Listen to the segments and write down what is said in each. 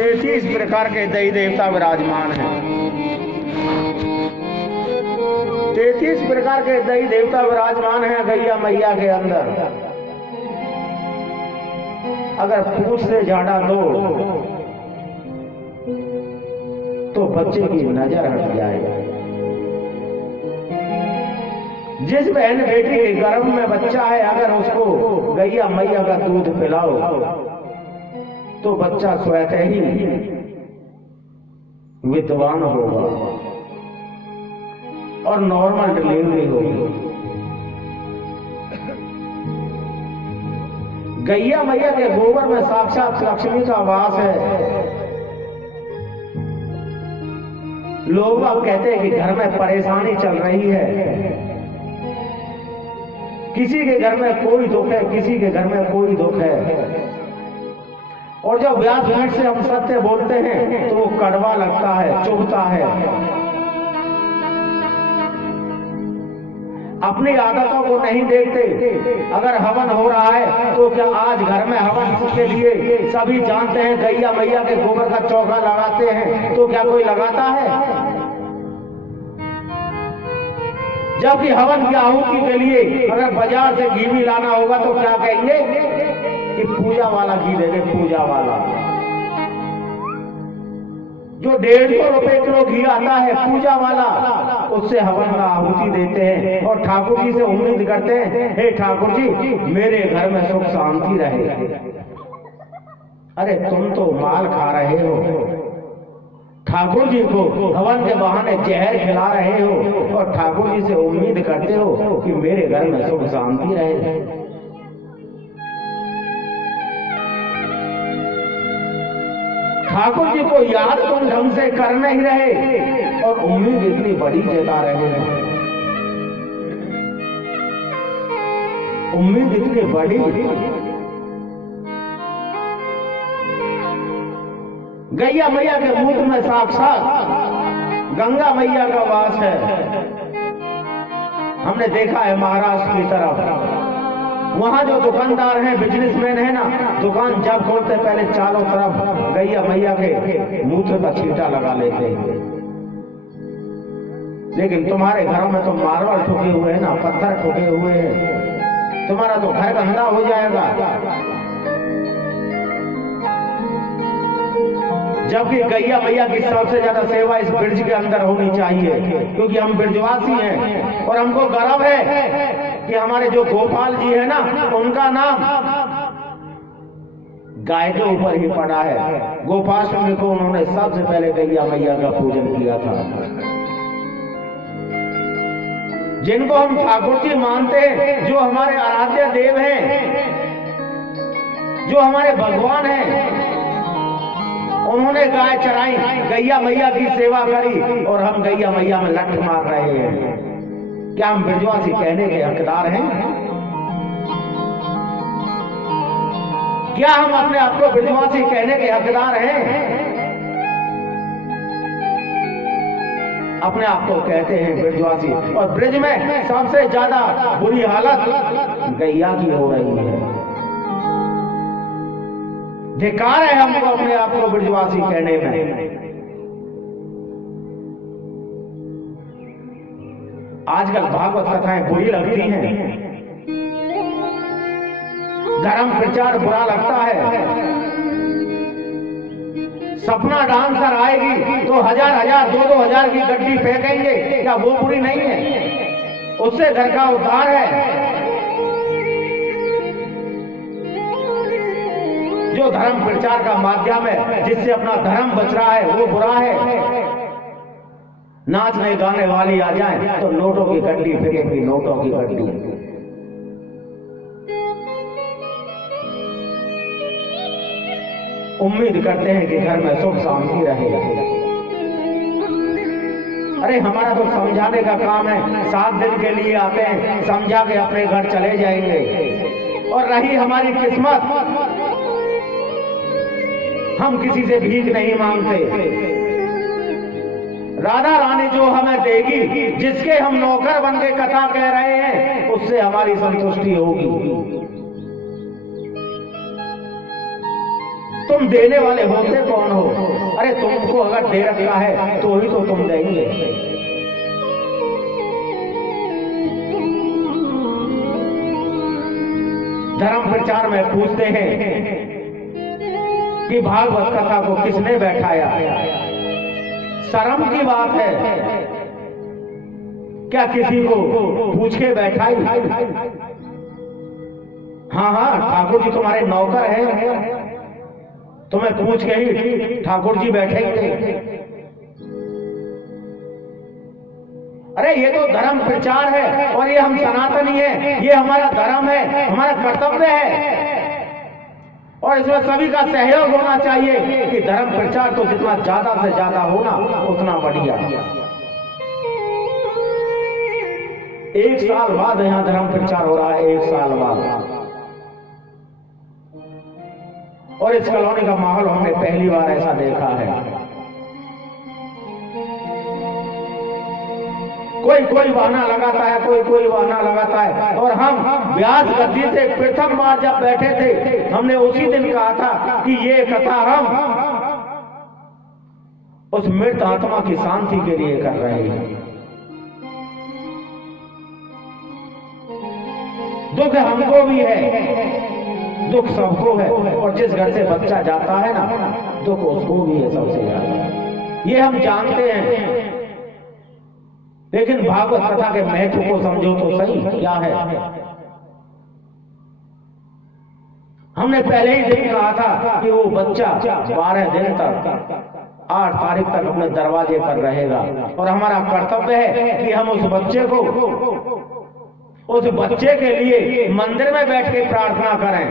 33 प्रकार के देवी देवता विराजमान हैं। 33 प्रकार के देवी देवता विराजमान हैं गैया मैया के अंदर। अगर पूछ से झाड़ा दो तो बच्चे की नजर हट जाए। जिस बहन बेटी के गर्भ में बच्चा है, अगर उसको गैया मैया का दूध पिलाओ तो बच्चा स्वतः ही विद्वान होगा और नॉर्मल डिलीवरी होगी। गैया मैया के गोबर में साक्षात लक्ष्मी का वास है। लोग अब कहते हैं कि घर में परेशानी चल रही है, किसी के घर में कोई दुख है, किसी के घर में कोई दुख है, और जब व्यासपीठ से हम सत्य बोलते हैं तो वो कड़वा लगता है, चुभता है। अपनी आदतों को नहीं देखते। अगर हवन हो रहा है तो क्या आज घर में हवन के लिए सभी जानते हैं गैया मैया के गोबर का चौका लगाते हैं, तो क्या कोई लगाता है? जबकि हवन की आहुति के लिए अगर बाजार से घी भी लाना होगा तो क्या कहेंगे कि पूजा वाला घी दे दे, पूजा वाला। जो 150 रुपए किलो घी आता है पूजा वाला, उससे हवन का आहुति देते हैं और ठाकुर जी से उम्मीद करते हैं, हे ठाकुर जी मेरे घर में सुख शांति रहे। अरे तुम तो माल खा रहे हो, ठाकुर जी को हवन के बहाने जहर खिला रहे हो और ठाकुर जी से उम्मीद करते हो कि मेरे घर में सुख शांति रहे। ठाकुर जी को याद तुम ढंग से कर नहीं रहे और उम्मीद इतनी बड़ी जता रहे हो। उम्मीद इतनी बड़ी। गैया मैया के मूत्र में साक्षात गंगा मैया का वास है। हमने देखा है महाराष्ट्र की तरफ, वहां जो दुकानदार हैं, बिजनेसमैन है ना, दुकान जब खोलते पहले चारों तरफ गैया मैया के मूत्र का छींटा लगा लेते हैं। लेकिन तुम्हारे घरों में तो मार्बल ठोके हुए हैं ना, पत्थर ठोके हुए हैं, तुम्हारा तो घर गंदा हो जाएगा। जबकि गैया मैया की सबसे ज्यादा सेवा इस ब्रिज के अंदर होनी चाहिए, क्योंकि हम ब्रिजवासी हैं और हमको गर्व है कि हमारे जो गोपाल जी है ना, उनका नाम गाय के ऊपर ही पड़ा है। गोपाष्टमी को उन्होंने सबसे पहले गैया मैया का पूजन किया था। जिनको हम ठाकुर जी मानते हैं, जो हमारे आराध्य देव हैं, जो हमारे भगवान हैं, उन्होंने गाय चराई, गैया मैया की सेवा करी और हम गैया मैया में लठ मार रहे हैं। क्या हम ब्रिजवासी कहने के हकदार हैं? क्या हम अपने आप को ब्रिजवासी कहने के हकदार हैं? अपने आप को कहते हैं ब्रिजवासी, और ब्रिज में सबसे ज्यादा बुरी हालत गैया की हो रही है। धिक्कार है हमको अपने आप को ब्रिजवासी कहने में। आजकल भागवत कथाएं बुरी लगती हैं, धर्म प्रचार बुरा लगता है। सपना डांसर आएगी तो 1000 2,000 की गड्डी फेंकेंगे, क्या वो बुरी नहीं है? उससे घर का उद्धार है। जो धर्म प्रचार का माध्यम है, जिससे अपना धर्म बच रहा है, वो बुरा है। नाचने गाने वाली आ जाए तो नोटों की गड्डी फेंकेगी, नोटों की गड्डी। उम्मीद करते हैं कि घर में सुख शांति रहे। अरे हमारा तो समझाने का काम है, 7 दिन के लिए आते हैं, समझा के अपने घर चले जाएंगे। और रही हमारी किस्मत, हम किसी से भीख नहीं मांगते। राधा रानी जो हमें देगी, जिसके हम नौकर बन के कथा कह रहे हैं, उससे हमारी संतुष्टि होगी। तुम देने वाले होते कौन हो? अरे तुमको अगर दे रखा है तो ही तो तुम देंगे। धर्म प्रचार में पूछते हैं कि भागवत कथा को किसने बैठाया? शर्म की बात है, क्या किसी को पूछ के बैठाई? हाँ हाँ, ठाकुर जी तुम्हारे नौकर हैं, तुम्हें पूछ के ही ठाकुर जी बैठेंगे। अरे ये तो धर्म प्रचार है और ये हम सनातनी है, ये हमारा धर्म है, हमारा कर्तव्य है और इसमें सभी का सहयोग होना चाहिए कि धर्म प्रचार तो जितना ज्यादा से ज्यादा होना उतना बढ़िया। 1 साल बाद यहाँ धर्म प्रचार हो रहा है, 1 साल बाद, और इस कॉलोनी का माहौल हमने पहली बार ऐसा देखा है। कोई बहाना लगाता है, कोई बहाना लगाता है, और हम व्यास गद्दी से प्रथम बार जब बैठे थे हमने उसी दिन कहा था कि ये कथा हम उस मृत आत्मा की शांति के लिए कर रहे हैं। दुख हमको भी है, दुख सबको है, और जिस घर से बच्चा जाता है ना, दुख उसको भी है सबसे ज्यादा, ये हम जानते हैं। लेकिन भागवत कथा के महत्व को समझो तो सही क्या है। हमने पहले ही दिन कहा था कि वो बच्चा 12 दिन तक 8 तारीख तक अपने दरवाजे पर रहेगा, और हमारा कर्तव्य है कि हम उस बच्चे के लिए मंदिर में बैठ के प्रार्थना करें।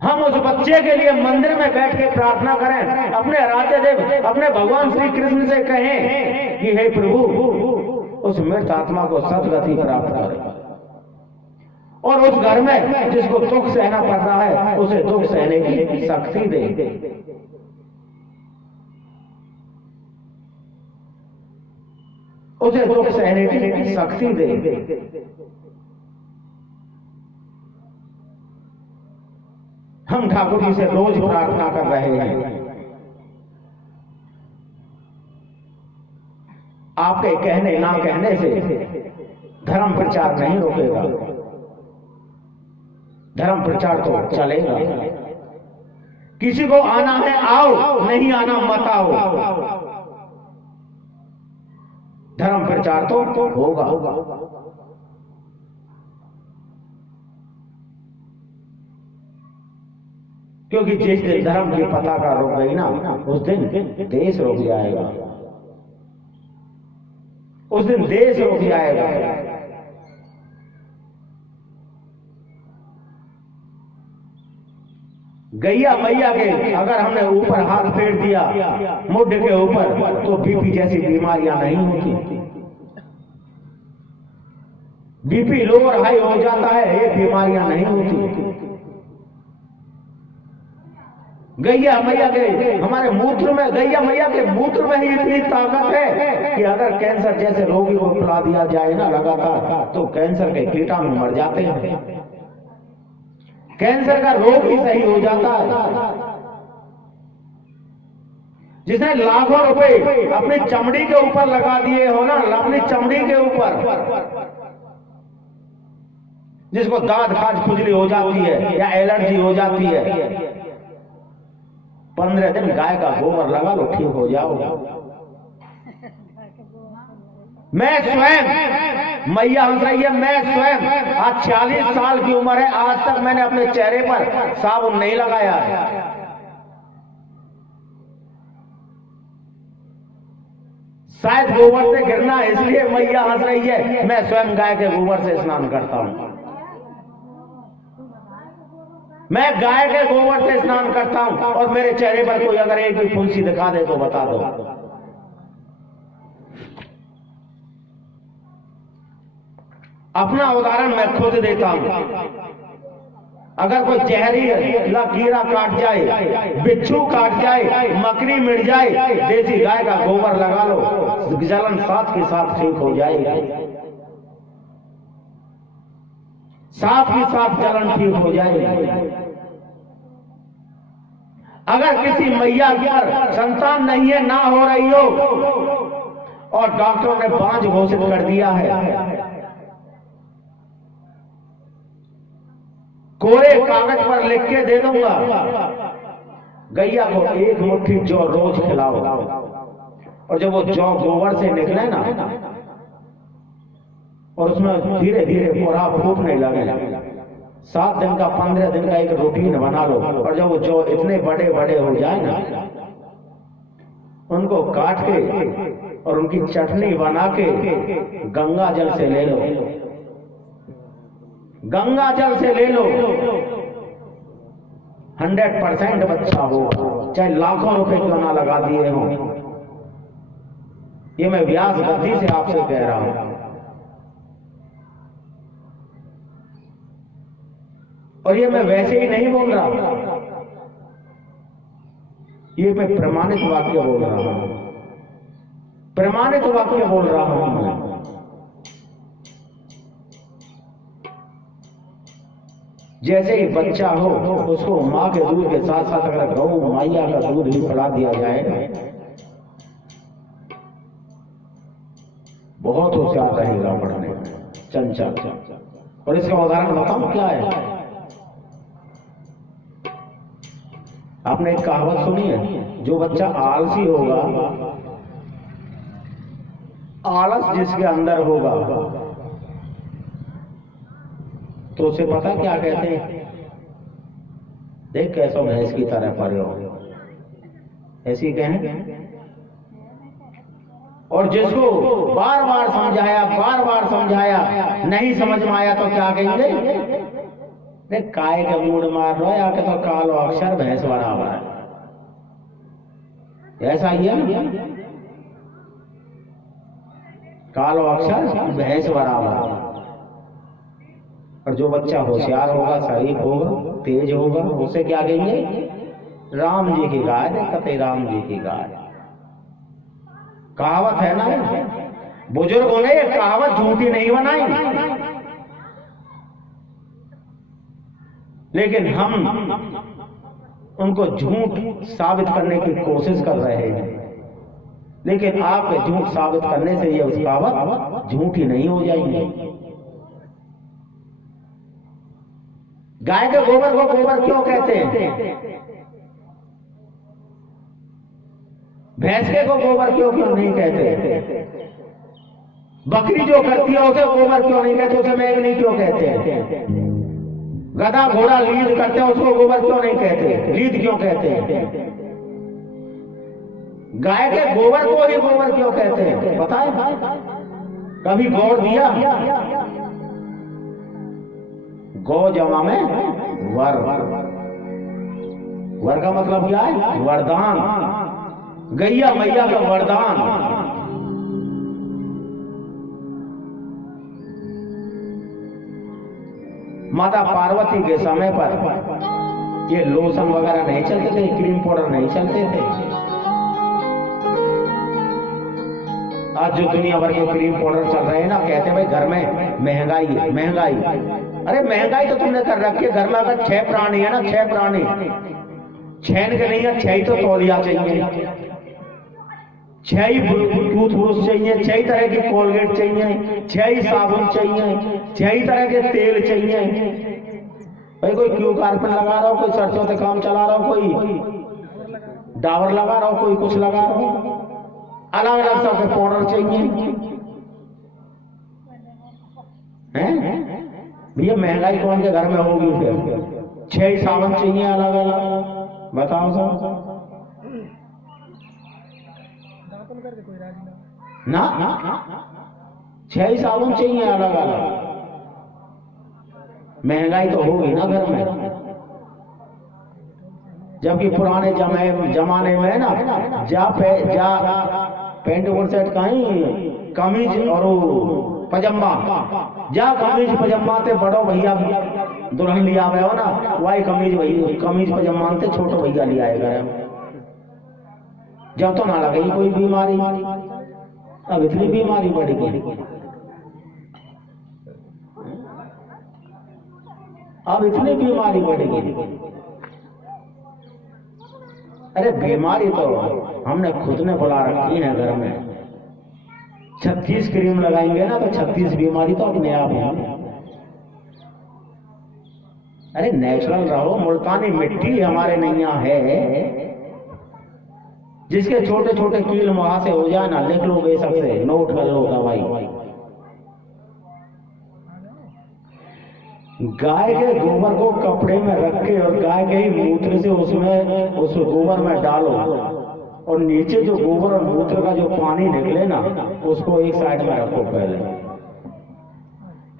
हम उस बच्चे के लिए मंदिर में बैठ के प्रार्थना करें, अपने आराध्य देव, अपने भगवान श्री कृष्ण से कहें कि हे प्रभु, उस मृत आत्मा को सद्गति प्राप्त करें, और उस घर में जिसको दुख सहना पड़ रहा है उसे दुख सहने की शक्ति दे। उसे दुख सहने की शक्ति दे। हम ठाकुर जी से रोज प्रार्थना कर रहे हैं, आपके कहने ना कहने से धर्म प्रचार नहीं रोकेगा, धर्म प्रचार तो चलेगा। किसी को आना है आओ, नहीं आना मत आओ, धर्म प्रचार तो होगा। क्योंकि जिस दिन धर्म की पताका रुक गई ना, उस दिन देश रुक जाएगा, उस दिन देश रुक जाएगा। गैया मैया के अगर हमने ऊपर हाथ फेर दिया मुड्ढ के ऊपर, तो बीपी जैसी बीमारियां नहीं होती। बीपी लो और हाई हो जाता है, ये बीमारियां नहीं होती। गैया मैया के हमारे मूत्र में, गैया मैया के मूत्र में ही इतनी ताकत है कि अगर कैंसर जैसे रोगी को पिला दिया जाए ना लगातार, तो कैंसर के कीटाणु मर जाते हैं, कैंसर का रोग ही सही हो जाता है। जिसने लाखों रुपए अपनी चमड़ी के ऊपर लगा दिए हो ना, अपनी चमड़ी के ऊपर, जिसको दांत खाज खुजली हो जाती है या एलर्जी हो जाती है, 15 दिन गाय का गोबर लगा लो, ठीक हो जाओ। मैं स्वयं, मैया हंस रही है, मैं स्वयं आज 40 साल की उम्र है, आज तक मैंने अपने चेहरे पर साबुन नहीं लगाया है। शायद गोबर से गिरना इसलिए मैया हंस रही है, मैं स्वयं गाय के गोबर से स्नान करता हूं। मैं गाय के गोबर से स्नान करता हूं, और मेरे चेहरे पर कोई अगर एक भी फुंसी दिखा दे तो बता दो। अपना उदाहरण मैं खुद देता हूं। अगर कोई जहरीला कीड़ा काट जाए, बिच्छू काट जाए, मकड़ी मिट जाए, देसी गाय का गोबर लगा लो, जलन साथ के साथ ठीक हो जाएगी। साथ ही साथ जलन ठीक हो जाएगी। अगर किसी मैया पर संतान नहीं है, ना हो रही हो, और डॉक्टर ने बांझ घोषित कर दिया है, कोरे कागज पर लिख के दे दूंगा, गैया को एक मुट्ठी जौ रोज खिलाओ, और जब वो जौ गोबर से निकले ना, और उसमें धीरे धीरे पूरा फूटने लगे, 7 दिन का 15 दिन का एक रूटीन बना लो, और जब वो जौ इतने बड़े बड़े हो जाए ना, उनको काट के और उनकी चटनी बना के गंगा जल से ले लो, गंगा जल से ले लो, 100% बच्चा हो, चाहे लाखों रुपए क्यों ना लगा दिए हो। ये मैं व्यास गद्दी से आपसे कह रहा हूं, और ये मैं वैसे ही नहीं बोल रहा, ये मैं प्रमाणित वाक्य बोल रहा हूं, प्रमाणित वाक्य बोल रहा हूं मैं। जैसे ही बच्चा हो उसको मां के दूध के साथ साथ अगर गौ मैया का दूध भी पिला दिया जाए, बहुत होशियार रहेगा पढ़ने में, चंचल। और इसका उदाहरण बताऊं क्या है? आपने एक कहावत सुनी है, जो बच्चा आलसी होगा, आलस जिसके अंदर होगा, तो उसे पता क्या कहते हैं? देख कैसा भैंस की तरह पड़े हो, ऐसी कहें। और जिसको बार बार समझाया नहीं समझ में आया, तो क्या कहेंगे? देख काय के मूड मार रहा है, आके तो कालो अक्षर भैंस बराबर है। ऐसा ही है ना, कालो अक्षर भैंस बराबर। और जो बच्चा होशियार होगा, शरीफ होगा, तेज होगा, उसे क्या कहेंगे? राम जी की गाय, देखते राम जी की गाय। कहावत है ना, बुजुर्गों ने ये कहावत झूठी नहीं बनाई, लेकिन हम उनको झूठ साबित करने की कोशिश कर रहे हैं। लेकिन आपके झूठ साबित करने से ये उस कहावत झूठी नहीं हो जाएंगे। गाय के गोबर को गोबर क्यों कहते हैं? भैंस के को गोबर क्यों नहीं कहते? बकरी जो करती है उसे गोबर क्यों नहीं कहते? उसे मेघनी क्यों कहते हैं? गधा घोड़ा लीद करते हैं, उसको गोबर क्यों नहीं कहते? लीद क्यों कहते हैं? गाय के गोबर को ही गोबर क्यों कहते हैं? पता है? कभी गौर दिया? गौ जमा में वर, वर का मतलब क्या है? वरदान। गैया मैया का वरदान। माता पार्वती के समय पर ये लोशन वगैरह नहीं चलते थे, क्रीम पाउडर नहीं चलते थे। आज जो दुनिया भर के क्रीम पाउडर चल रहे हैं ना, कहते हैं भाई घर में महंगाई है, महंगाई। अरे महंगाई तो तुमने कर रखी है। घर में अगर 6 प्राणी है ना, 6 प्राणी, 6 के नहीं है, 6 ही तो तौलिया चाहिए, 6 ही टूथब्रश चाहिए, 6 ही तरह की कोलगेट चाहिए, 6 ही साबुन चाहिए, 6 ही तरह के तेल चाहिए। भाई कोई क्यू कार्पेट लगा रहा हो, कोई सरसों से काम चला रहा हो, कोई डाबर लगा रहा हो, कोई कुछ लगा रहा हो, अलग अलग सबके पाउडर चाहिए। हैं भैया महंगाई कौन के घर में होगी? फिर 6 ही साबुन चाहिए अलग अलग, बताओ सब ना, 6 ही साबुन चाहिए अलग अलग। महंगाई तो होगी ना घर में। जबकि पुराने जमाने में ना जा पैंट और शर्ट कहीं कमीज और पजामा, जा कमीज पजामा ते बड़ो भैया दुल्हन लिया हुआ हो ना, वही कमीज पजामा ते छोटो भैया लिया है। जब तो ना लगे कोई बीमारी, अब इतनी बीमारी बढ़ गई। अब इतनी बीमारी बढ़ेगी। अरे बीमारी तो हमने खुद ने बुला रखी है घर में। 36 क्रीम लगाएंगे ना तो 36 बीमारी तो अपने आप होंगी। अरे नेचुरल रहो। मुल्तानी मिट्टी हमारे नैया है, जिसके छोटे छोटे कील वहां से हो जाए ना, लिख लो बेशक से, नोट कर लो दवाई। गाय के गोबर को कपड़े में रख के और गाय के ही मूत्र से उसमें उस गोबर में डालो और नीचे जो गोबर और मूत्र का जो पानी निकले ना उसको एक साइड में रखो पहले।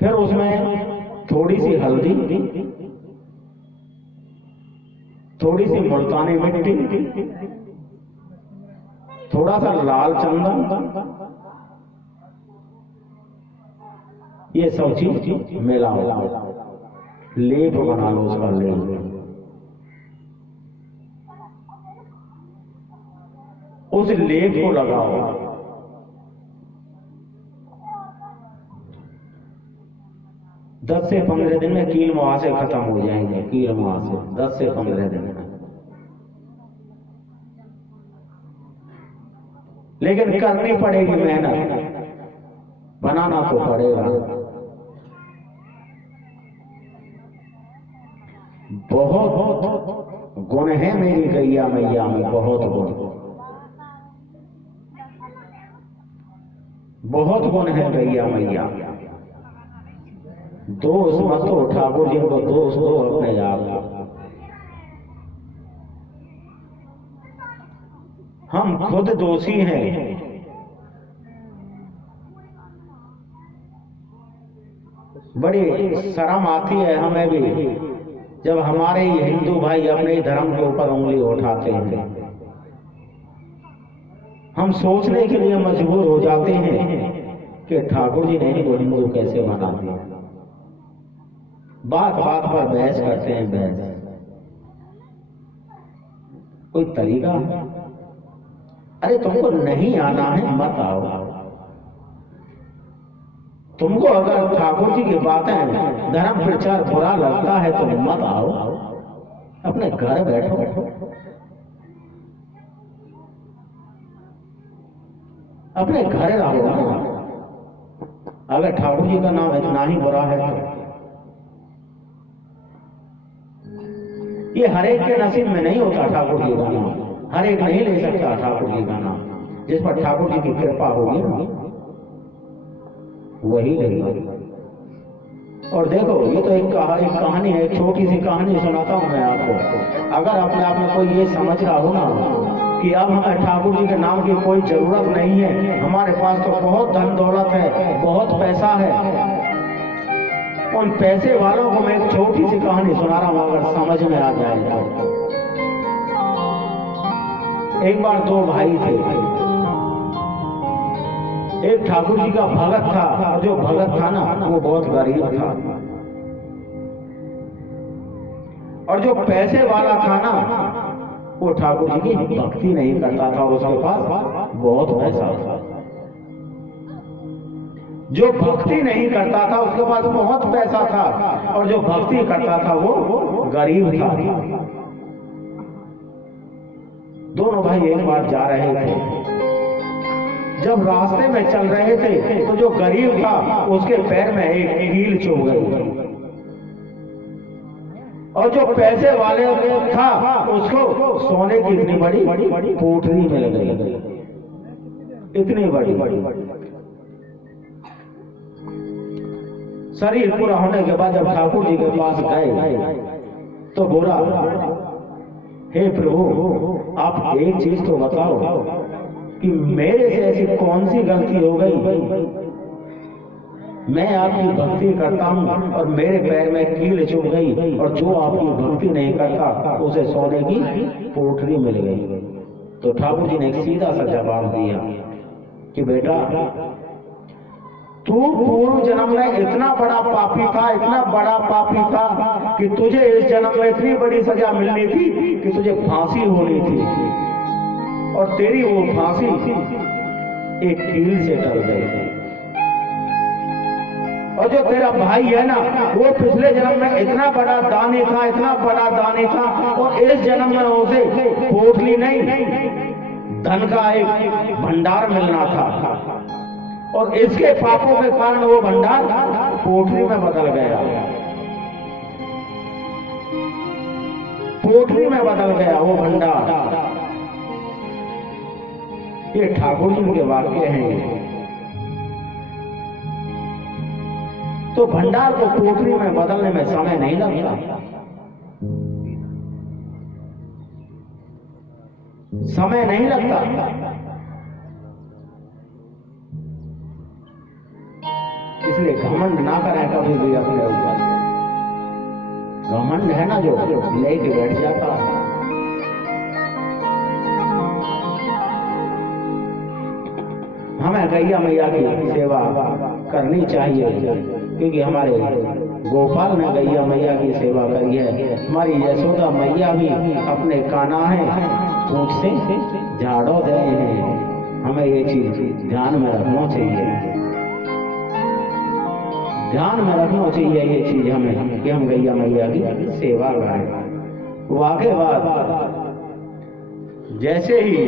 फिर उसमें थोड़ी सी हल्दी, थोड़ी सी मुल्तानी मिट्टी, थोड़ा सा लाल चंदन, ये सब चीज मिलाओ, लेप बना लो उसका लेप। उस लेप को लगाओ। दस से 15 दिन में कील मुहासे खत्म हो जाएंगे। कील मुहासे 10 से 15 दिन में। लेकिन करनी पड़ेगी मेहनत, बनाना तो पड़ेगा। बहुत गुण है मेरी गैया मैया में, बहुत गुण, बहुत गुण है गैया मैया। दोस्त मत हो ठाकुर जी को, दोस्त हो अपने आप। हम खुद दोषी हैं। बड़ी शर्म आती है हमें भी जब हमारे ही हिंदू भाई अपने ही धर्म के ऊपर उंगली उठाते हैं। हम सोचने के लिए मजबूर हो जाते हैं कि ठाकुर जी ने इनको हिंदू कैसे बना दिया। बात बात पर बहस करते हैं। बहस कोई तरीका? अरे तुमको नहीं आना है मत आओ। तुमको अगर ठाकुर जी की बातें, धर्म प्रचार बुरा लगता है तो मत आओ, अपने घर बैठो। अपने घर रहो। अगर ठाकुर जी का नाम इतना ही बुरा है तो ये हर एक के नसीब में नहीं होता ठाकुर जी का नाम। हर एक नहीं ले सकता ठाकुर जी का नाम। जिस पर ठाकुर जी की कृपा होगी ना वही लेगा। और देखो ये तो एक कहानी है, एक छोटी सी कहानी सुनाता हूं मैं आपको। अगर अपने आप में कोई ये समझ रहा हो ना कि अब हमें ठाकुर जी के नाम की कोई जरूरत नहीं है, हमारे पास तो बहुत धन दौलत है, बहुत पैसा है, उन पैसे वालों को मैं एक छोटी सी कहानी सुना रहा हूं, अगर समझ में आ जाए तो। एक बार दो भाई थे। एक ठाकुर जी का भगत था और जो भगत था ना वो बहुत गरीब था, और जो पैसे वाला था ना वो ठाकुर जी की भक्ति नहीं करता था और उसके पास बहुत पैसा था। जो भक्ति नहीं करता था उसके पास बहुत पैसा था, और जो भक्ति करता था वो गरीब था। दोनों भाई एक बार जा रहे थे। जब रास्ते में चल रहे थे तो जो गरीब था उसके पैर में एक कील चुभ गई, और जो पैसे वाले था उसको सोने की इतनी बड़ी पोटली मिल गई, इतनी बड़ी। शरीर पूरा होने के बाद जब ठाकुर जी के पास गए तो बोला, हे प्रभु आप एक चीज तो बताओ कि मेरे से ऐसी कौन सी गलती हो गई, मैं आपकी भक्ति करता हूं और मेरे पैर में कील चुभ गई, और जो आपकी भक्ति नहीं करता उसे सोने की पोटली मिल गई। तो ठाकुर जी ने एक सीधा सा जवाब दिया कि बेटा तू पूर्व जन्म में इतना बड़ा पापी था, इतना बड़ा पापी था कि तुझे इस जन्म में इतनी बड़ी सजा मिलनी थी कि तुझे फांसी होनी थी, और तेरी वो फांसी एक कील से टल गई। और जो तेरा भाई है ना, वो पिछले जन्म में इतना बड़ा दानी था, इतना बड़ा दानी था, और इस जन्म में उसे पोटली नहीं, धन का एक भंडार मिलना था, और इसके पापों के कारण वो भंडार पोटली में बदल गया, पोटली में बदल गया वो भंडार। ये ठाकुर जी के वाक्य हैं। तो भंडार को पोटली में बदलने में समय नहीं लगता, समय नहीं लगता। इसलिए घमंड ना करें कभी भी अपने ऊपर। घमंड है ना जो लेके बैठ जाता है। हमें गैया मैया की सेवा करनी चाहिए, क्योंकि हमारे गोपाल ने गैया मैया की सेवा करी है। हमारी यशोदा मैया भी अपने काना है पूछ से झाड़ो दे हैं। हमें ये चीज ध्यान में रखना चाहिए, ध्यान में रखना चाहिए ये चीज हमें, कि हम गैया मैया की सेवा करें। वाकई बात, जैसे ही